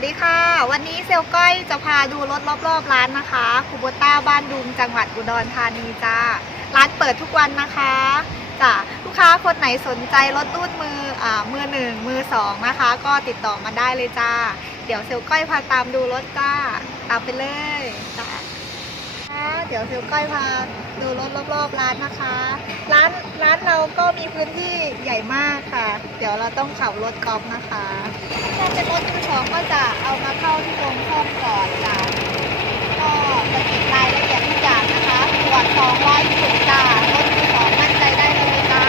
วัสดีค่ะ วันนี้เซลก้อยจะพาดูรถรอบๆร้านนะคะคูโบต้าบ้านดุงจังหวัดอุดรธานีจ้า ร้านเปิดทุกวันนะคะจ้ะลูกค้าคนไหนสนใจรถรุ่นมืออ่ามือหนึ่งมือสองนะคะ ก็ติดต่อมาได้เลยจ้า เดี๋ยวเซลก้อยพาตามดูรถจ้า ตามไปเลยจ้า เดี๋ยวเซลก้อยพาดูรถรอบๆร้านนะคะ ร้านร้านเราก็มีพื้นที่ใหญ่มากค่ะ เดี๋ยวเราต้องขับรถกอล์ฟนะคะถ้าเป็นรถมือสองก็จะเอามาเข้าที่โรงซ่อมก่อนจ้ะก็จะเก็บรายละเอียดทุกอย่างนะคะตรวจสองร้อยจุดจ้ารถมือสองมั่นใจได้เลยจ้า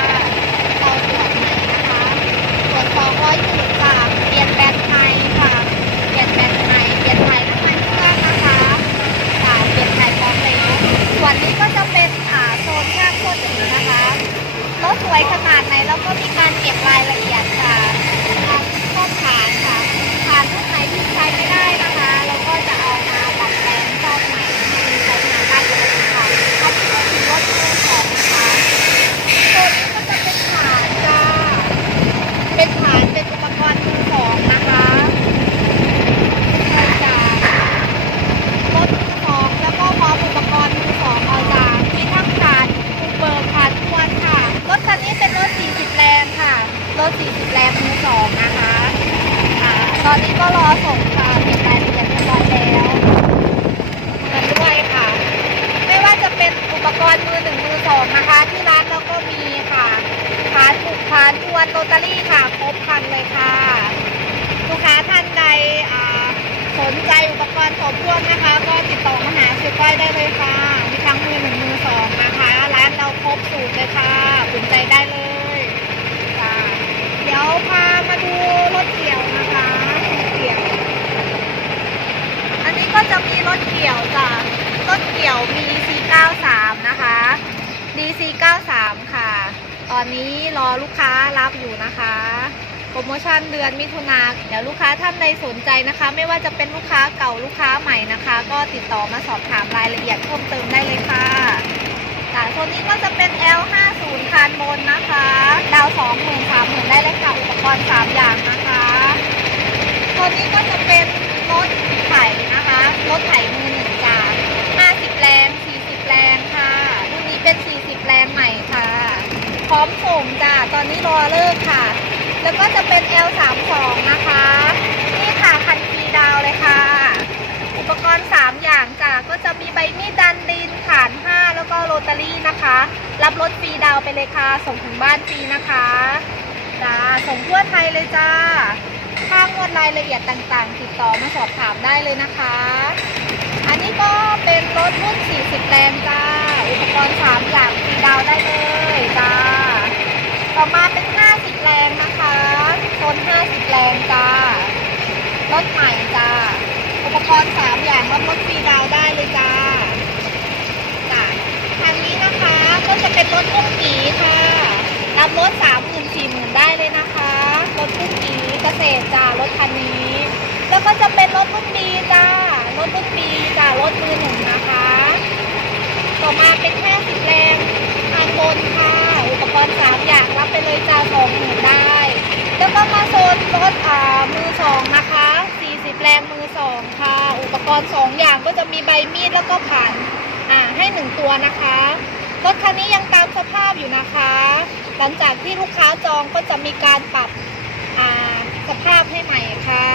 เราตรวจใหม่นะคะตรวจสองร้อยจุดจ้าเปลี่ยนแบต วนนี้ก็จะเป็นอ่าโซนข้างโคตรอย่างนี้นะคะรถสวยขนาดไหนแล้วก็มีการเก็บรายละเอียดค่ะการซ่อมฐานค่ะฐานทุกไหนที่ใช้ไม่ได้นะคะเราก็จะเอามาดัดแปลงซ่อมใหม่ให้ใช้งานได้ปกติค่ะอันนี้ก็ถือรถมือสองนะคะตัวนี้ก็จะเป็นฐานจ้า เป็นฐานเป็นอุปกรณ์มือสองนะคะเราจะรถมือสองแล้วก็พร้อมอุปกรณ์มือสองเอาจ้ามีทั้งฐานอุปเบิกฐานทวนค่ะ รถคันนี้เป็นรถ 40 แรงค่ะ รถ 40 แรงมือสองนะคะอ่าตอนนี้ก็รอส่งค่ะเก็บรายละเอียดเรียบร้อยแล้วเงินด้วยค่ะ ไม่ว่าจะเป็นอุปกรณ์มือหนึ่งมือสองนะคะ ที่ร้านเราก็มีค่ะฐานปลูกฐานทวนโรตารี่ค่ะ ครบครันเลยค่ะ ลูกค้าท่านใดอ่าสนใจอุปกรณ์ครบถ้วนนะคะ ก็ติดต่อมาหาซื้อก้อยได้เลยค่ะ มีทั้งมือหนึ่งมือสองนะคะ ร้านเราครบสูตรเลยค่ะสนใจได้เลยจ้าเดี๋ยวพามาดูรถเกี่ยวนะคะรถเกี่ยว อันนี้ก็จะมีรถเกี่ยวจ้ะรถเกี่ยว BC93 นะคะ c93 ค่ะ ตอนนี้รอลูกค้ารับอยู่นะคะ โปรโมชั่นเดือนมิถุนาเดี๋ยวลูกค้าท่านใดสนใจนะคะ ไม่ว่าจะเป็นลูกค้าเก่าลูกค้าใหม่นะคะ ก็ติดต่อมาสอบถามรายละเอียดเพิ่มเติมได้เลยค่ะจ้ะโซนนี้ก็จะเป็น L50 คานบนนะคะ ดาว20,000 3 0 0 0ได้เลยค่ะอุปกรณ์ 3 อย่างนะคะตัวนี้ก็จะเป็นรถไถนะคะ รถไถมือหนึ่งจ้า50 แรง 40 แรงค่ะรุ่นนี้เป็น4 แรงใหม่ค่ะ พร้อมส่งจ้าตอนนี้รอเลิกค่ะ แล้วก็จะเป็น L32 นะคะ นี่ค่ะคันทีดาวเลยค่ะ อุปกรณ์ 3 อย่างจ้าก็จะมีใบมีดดันดินฐาน5แล้วก็โรตารี่นะคะ รับรถฟรีดาวไปเลยค่ะ ส่งถึงบ้านฟรีนะคะจ้าส่งทั่วไทยเลยจ้าข้างวดรายละเอียดต่างๆ ติดต่อมาสอบถามได้เลยนะคะ อันนี้ก็เป็นรถรุ่น40 แรงจ้า อุปกรณ์ 3 อย่าง ดาวได้เลยจ้า ต่อมาเป็น 50 แรงนะคะโซน50 แรงจ้ารถใหม่จ้า อุปกรณ์ 3 อย่างรับรถฟรีดาวได้เลยจ้าจ้าทางนี้นะคะก็จะเป็นรถพุ่งกีค่ะ รับรถสามหมื่นสี่หมื่นได้เลยนะคะ รถพุ่งกีเกษตรจ้ารถคันนี้ แล้วก็จะเป็นรถรุ่นบีจ้ารถรุ่นบีจ้ารถมือหนึ่งนะคะ ต่อมาเป็นแค่สิบแรง ทางบนค่ะอุปกรณ์สามอย่างรับไปเลยจ้าสองหมื่นได้ แล้วก็มาโซนรถอ่ามือสองนะคะสี่สิบแรงมือสองค่ะ อุปกรณ์สองอย่างก็จะมีใบมีดแล้วก็ผ่านอ่าให้หนึ่งตัวนะคะรถคันนี้ยังตามสภาพอยู่นะคะ หลังจากที่ลูกค้าจองก็จะมีการปรับอ่าสภาพให้ใหม่ค่ะ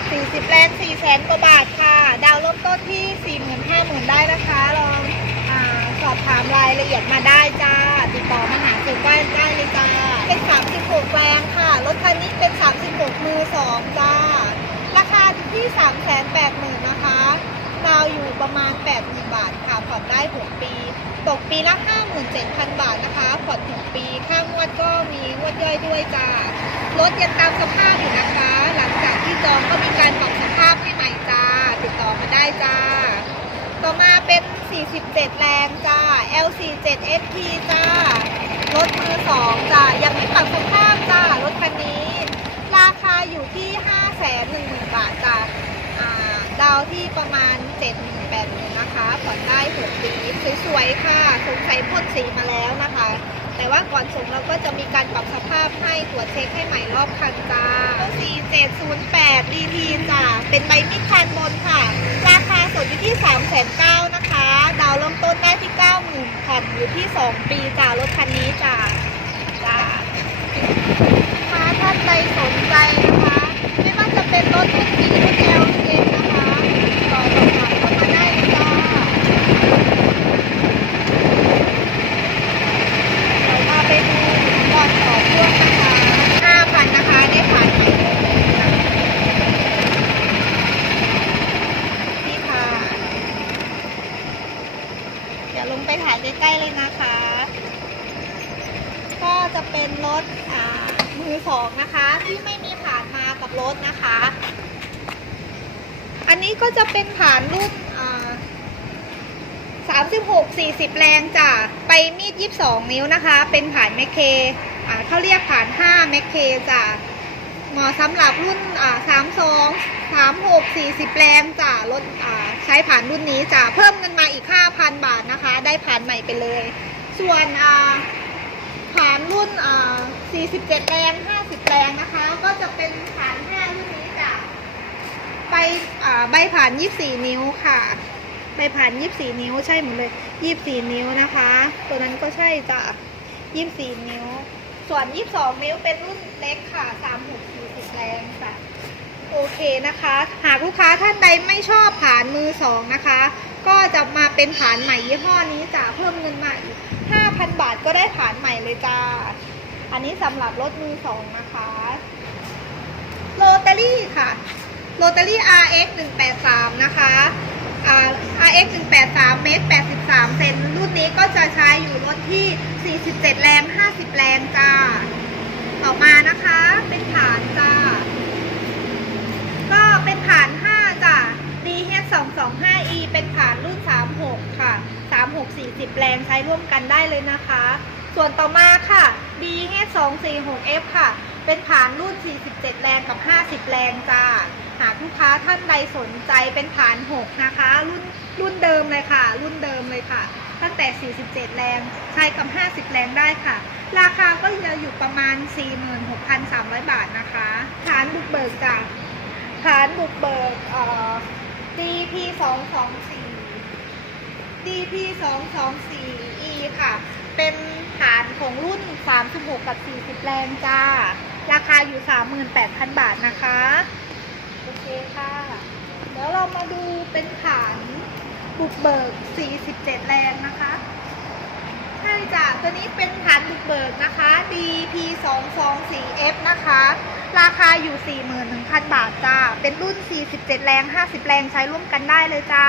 40 แรง4แสนกว่าบาทค่ะ ดาวน์เริ่มต้นที่ 4 5 0 0 0 0ได้นะคะลอง อบถามรายละเอียดมาได้จ้า ติดต่อมาหาซื้อได้ได้เลยจ้า เป็น 36แรงค่ะ รถคันนี้เป็น 36 มือ 2 จ้า ราคาอยู่ที่ 380,000นะคะดาวอยู่ประมาณ 80,000 บาทค่ะ ผ่อนได้ 6 ปี ตกปีละ 57,000 บาทนะคะ ผ่อน 6 ปี ค่างวดก็มีงวดย่อยด้วยจ้า รถยังตามสภาพอยู่นะคะ หลังจากที่จองก็มีการปรับสภาพให้ใหม่จ้า ติดต่อมาได้จ้า ต่อมาเป็น 47 แรงจ้า L47 FT จ้ารถมือสองจ้ายังไม่ปรับสภาพจ้ารถคันนี้ ราคาอยู่ที่ 5 1 0 0 0 0 บาทจ้าอ่าดาวที่ประมาณ 7 8 0 0 0นะคะผ่อนได้6ปีสวยๆ ค่ะสงสัยพ่นสีมาแล้วนะคะ แต่ว่าก่อนส่งเราก็จะมีการปรับสภาพให้ตรวจเช็คให้ใหม่รอบคันจ้า4708 DT จ้าเป็นใบมีดคันบนค่ะ ราคา สดอยู่ที่3,900นะคะ ดาวเริ่มต้นได้ที่90,000ผ่อนอยู่ที่ 2 ปีจ้ารถคันนี้จ้าจ้าถ้าท่านใดสนใจนะคะ ไม่ว่าจะเป็นรถรุ่นสีรุ่นแอลเองนะคะต่อสอบถามเข้ามาได้เลยจ้าเดี๋ยวมาไปดูก่อนต่อพ่วงนะคะ5,000นะคะ ได้ผ่านไปนี่ค่ะ เดี๋ยวลงไปถ่ายใกล้ๆเลยนะคะ ก็จะเป็นร ถมือสองนะคะ ที่ไม่มีผ่านมากับรถนะคะ อันนี้ก็จะเป็นผ่านรุ่นอ่า36 40แรงจ้ะไปมีด22นิ้วนะคะ เป็นผ่านแมคเคอ่าเขาเรียกผ่าน5แมคเคจ้ะเหมาะสำหรับรุ่นสามสอ่า32 36 40แรงจ้ะรถใช้ผ่านรุ่นนี้จ้ะเพิ่มเงินมาอีก5,000บาทนะคะ ได้ผ่านใหม่ไปเลย ส่วนอ่าฐานรุ่นอ่า 47 แรง 50 แรงนะคะ ก็จะเป็นฐาน5รุ่นนี้จ้ะไปอ่าใบผ่าน 24 นิ้วค่ะ ใบผ่าน 24 นิ้วใช่หมดเลย 24 นิ้วนะคะ ตัวนั้นก็ใช่จ้ะ 24 นิ้ว ส่วน 22 นิ้วเป็นรุ่นเล็กค่ะ 36 40 แรงจ้ะโอเคนะคะ หากลูกค้าท่านใดไม่ชอบผ่านมือสองนะคะ ก็จะมาเป็นผ่านใหม่ยี่ห้อนี้จ้ะเพิ่มเงินมาอีก5,000 บาทก็ได้ผ่านใหม่เลยจ้า อันนี้สำหรับรถมือสองนะคะโรตารี่ค่ะโรตารี่ RX 183นะคะอ่า RX 183เมตร83 เซนรุ่นนี้ก็จะใช้อยู่รถที่ 47 แรง 50 แรงจ้า ต่อมานะคะ เป็นฐานจ้า ก็เป็นฐาน 5 จ้ะ DH 2 2 5 E เป็นฐานรุ่น 36 ค่ะ 36 40 แรงใช้ร่วมกันได้เลยนะคะ ส่วนต่อมาค่ะ DH 2 4 6 F ค่ะ เป็นฐานรุ่น 47 แรงกับ 50 แรงจ้า หากลูกค้าท่านใดสนใจเป็นฐาน 6 นะคะ รุ่นรุ่นเดิมเลยค่ะ รุ่นเดิมเลยค่ะ ตั้งแต่ 47 แรง ใช้กับ 50 แรงได้ค่ะ ราคาก็จะอยู่ประมาณ 46,300 บาทนะคะ ฐานบุกเบิกจ้ะฐานบุกเบิกเอ่อ DP 2 2 4 DP 2 2 4 E ค่ะ เป็นฐานของรุ่น 36 กับ 40 แรงจ้า ราคาอยู่ 38,000 บาทนะคะ โอเคค่ะ เดี๋ยวเรามาดูเป็นฐานบุกเบิก 47 แรงนะคะ ใช่จ้ะ ตัวนี้เป็นฐานบุกเบิกนะคะ DP 2 2 4 F นะคะ ราคาอยู่ 41,000 บาทจ้า เป็นรุ่น 47 แรง 50 แรงใช้ร่วมกันได้เลยจ้า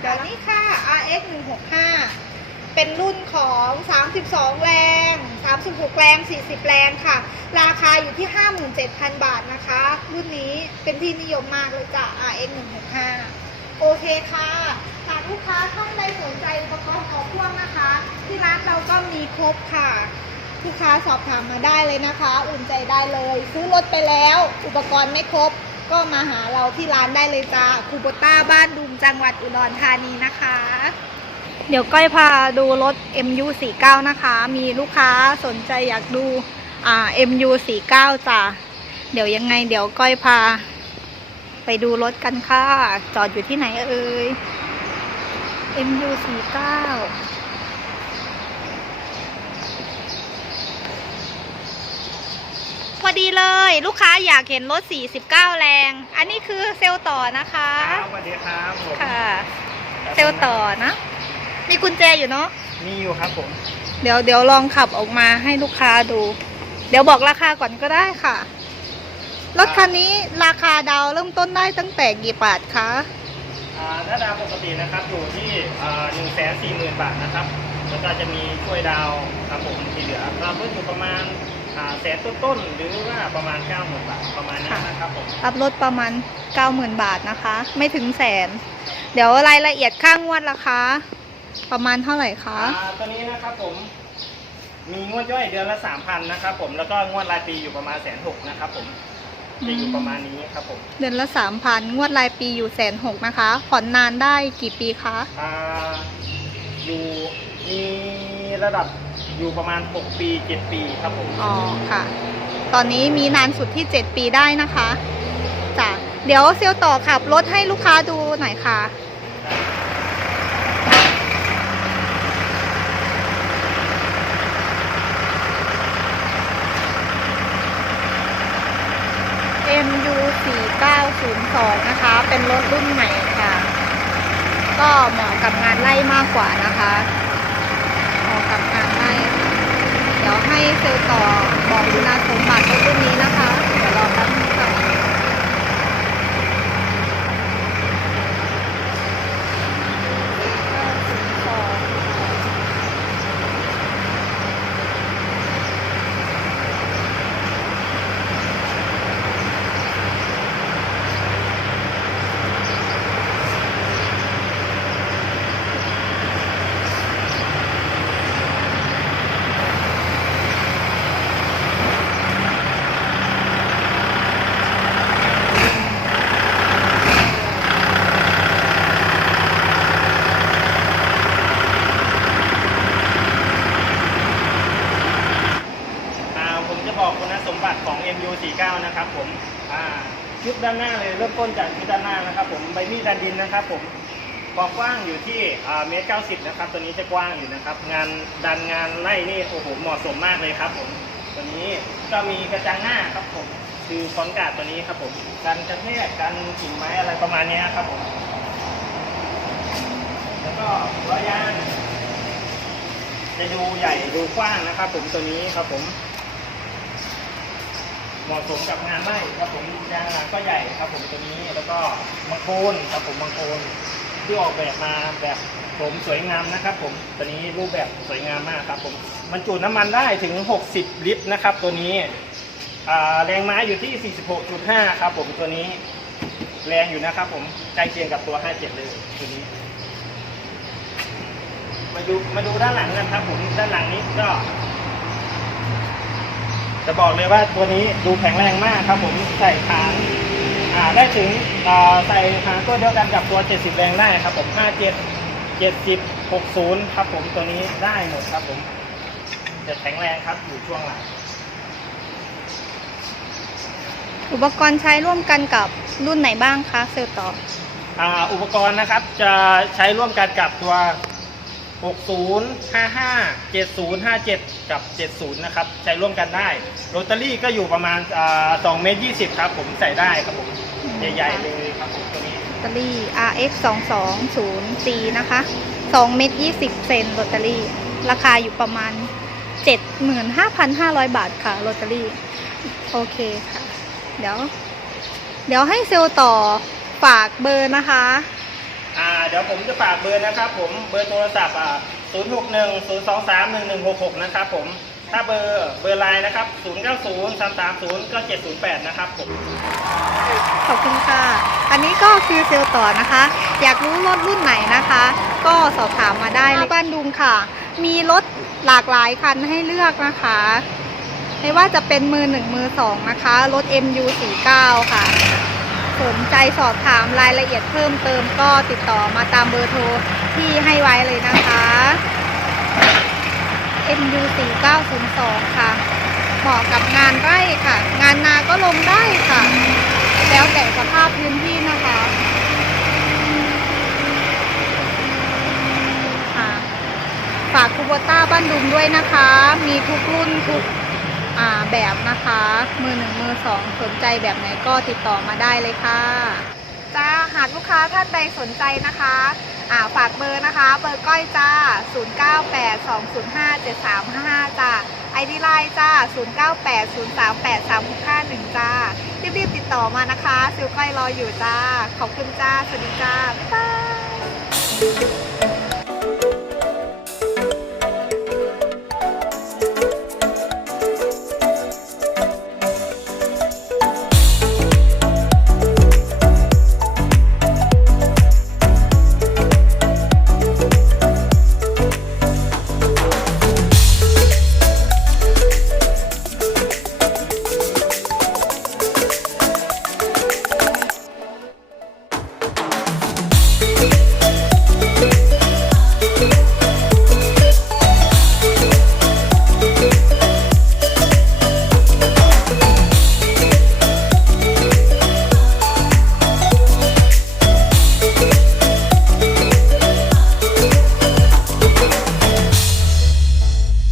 เดี๋ยวนี้ค่ะ RX 165 เป็นรุ่นของ 32 แรง 36 แรง 40 แรงค่ะ ราคาอยู่ที่ 57,000 บาทนะคะ รุ่นนี้เป็นที่นิยมมากเลยจ้ะ RX 165โอเคค่ะ หากลูกค้าท่านใดสนใจอุปกรณ์ของพ่วงนะคะ ที่ร้านเราก็มีครบค่ะลูกค้าสอบถามมาได้เลยนะคะ อุ่นใจได้เลย ซื้อรถไปแล้ว อุปกรณ์ไม่ครบ ก็มาหาเราที่ร้านได้เลยจ้าคูโบต้าบ้านดุงจังหวัดอุดรธานีนะคะ เดี๋ยวก้อยพาดูรถ MU49 นะคะ มีลูกค้าสนใจอยากดูอ่า MU49 จ้ะ เดี๋ยวยังไง เดี๋ยวก้อยพา ไปดูรถกันค่ะ จอดอยู่ที่ไหนเอ่ย MU49 พอดีเลยลูกค้าอยากเห็นรถ 49 แรง อันนี้คือเซลล์ต่อนะคะ ครับสวัสดีครับผมค่ะ เซลล์ต่อนะ มีกุญแจอยู่เนาะ มีอยู่ครับผม เดี๋ยวเดี๋ยวลองขับออกมาให้ลูกค้าดู เดี๋ยวบอกราคาก่อนก็ได้ค่ะ รถคันนี้ราคาดาวเริ่มต้นได้ตั้งแต่กี่บาทคะอ่าถ้าดาวปกตินะครับอยู่ที่หนึ่งแสนสี่หมื่นบาทนะครับ แล้วก็จะมีช่วยดาวครับผมที่เหลือเราก็อยู่ประมาณอ่าแสนต้นๆหรือว่าประมาณเก้าหมื่นบาทประมาณนั้นนะครับผมรับรถประมาณ 90,000 บาทนะคะ ไม่ถึงแสน เดี๋ยวรายละเอียดค่างวดราคา ประมาณเท่าไหร่คะอ่าตัวนี้นะครับผม มีงวดย่อยเดือนละสามพันนะครับผมแล้วก็งวดรายปีอยู่ประมาณแสนหกนะครับผมจะอยู่ประมาณนี้ครับผม เดือนละ3,000งวดรายปีอยู่แสนหกนะคะผ่อนนานได้กี่ปีคะอ่าอยู่มีระดับอยู่ประมาณ 6 ปี 7 ปีครับผม อ๋อ ค่ะ ตอนนี้มีนานสุดที่ 7 ปีได้นะคะ จ้ะ เดี๋ยวเซลล์ต่อขับรถให้ลูกค้าดูหน่อยค่ะ MU 902 นะคะ เป็นรถรุ่นใหม่ค่ะ ก็เหมาะกับงานไล่มากกว่านะคะเหมาะกับงานไล่เดี๋ยวให้เซลต่อบอกคุณสมบัติรถรุ่นนี้นะคะ เดี๋ยวรอแป๊บนึงค่ะอ่าผมจะบอกคุณสมบัติของ MU49 นะครับผมอ่าชุดด้านหน้าเลยเริ่มต้นจากชุดด้านหน้านะครับผมใบมีดดั นะครับผมความกว้างอยู่ที่เมตรเก้าสิบนะครับ ตัวนี้จะกว้างอยู่นะครับ งานดันงานไล่นี่โอ้โหเหมาะสมมากเลยครับผมตัวนี้ก็มีกระจังหน้าครับผมคือฟอนการ์ดตัวนี้ครับผมกันกระแทกกันกิ่งไม้อะไรประมาณนี้ครับผมแล้วก็ล้อยางจะดูใหญ่ดูกว้างนะครับ ผมตัวนี้ครับผม เหมาะสมกับงานไร่ครับผมยางหลังก็ใหญ่ครับผมตัวนี้แล้วก็มังโคนครับผมมังโคนที่ออกแบบมาแบบผมสวยงามนะครับ ผมตัวนี้รูปแบบสวยงามมากครับผมมันจุน้ำมันได้ถึง 60 ลิตรนะครับ ตัวนี้แรงม้าอยู่ที่ 46.5 ครับผมตัวนี้แรงอยู่นะครับ ผมใกล้เคียงกับตัว 57 เลยตัวนี้ มาดูมาดูด้านหลังกันครับผมด้านหลังนี้ก็ จะบอกเลยว่าตัวนี้ดูแข็งแรงมากครับผมใส่ฐานอ่าได้ถึงอ่าใส่ฐานตัวเดียวกันกับตัว 70 แรงได้ครับผม 57 70 60 ครับผมตัวนี้ได้หมดครับผมจะแข็งแรงครับอยู่ช่วงหลังอุปกรณ์ใช้ร่วมกันกับรุ่นไหนบ้างคะเซลล์ต่ออ่าอุปกรณ์นะครับจะใช้ร่วมกันกับตัว 60 55 70 57 กับ 70 นะครับ ใช้ร่วมกันได้โรตารี่ก็อยู่ประมาณ2เมตร20 ครับ ผมใส่ได้ครับผม ใหญ่ๆเลยครับผมตัวนี้ลอตเตอรี่ RX 2 2 0 C นะคะ2เม็ด20 เซนลอตเตอรี่ ราคาอยู่ประมาณ 75,500 บาทค่ะลอตเตอรี่ โอเคค่ะ เดี๋ยว เดี๋ยวให้เซลต่อฝากเบอร์นะคะ อ่าเดี๋ยวผมจะฝากเบอร์นะครับ ผมเบอร์โทรศัพท์อ่า061 023 1166 นะครับผมถ้าเบอร์เบอร์ไลน์นะครับ 090 330ก็708 นะครับผมขอบคุณค่ะ อันนี้ก็คือเซลล์ต่อนะคะ อยากรู้รถรุ่นไหนนะคะ ก็สอบถามมาได้เลยบ้านดุงค่ะ มีรถหลากหลายคันให้เลือกนะคะ ไม่ว่าจะเป็นมือหนึ่งมือสองนะคะ รถ MU49 ค่ะ สนใจสอบถามรายละเอียดเพิ่มเติมก็ติดต่อมาตามเบอร์โทรที่ให้ไว้เลยนะคะ MU4902 ค่ะ เหมาะกับงานไร่ค่ะ งานนาก็ลงได้ค่ะ แล้วแต่สภาพพื้นที่นะคะฝากคูโบต้าบ้านดุงด้วยนะคะ มีทุกรุ่นทุก แบบนะคะ มือหนึ่งมือสองสนใจแบบไหนก็ติดต่อมาได้เลยค่ะจ้าหากลูกค้าท่านใดสนใจนะคะอ่าฝากเบอร์นะคะ เบอร์ก้อยจ้า 0982057355 จ้าไอดีไลน์จ้า 0980383651 จ้า รีบๆติดต่อมานะคะ ซิลก้อยรออยู่จ้า ขอบคุณจ้า สวัสดีจ้า บ๊ายบาย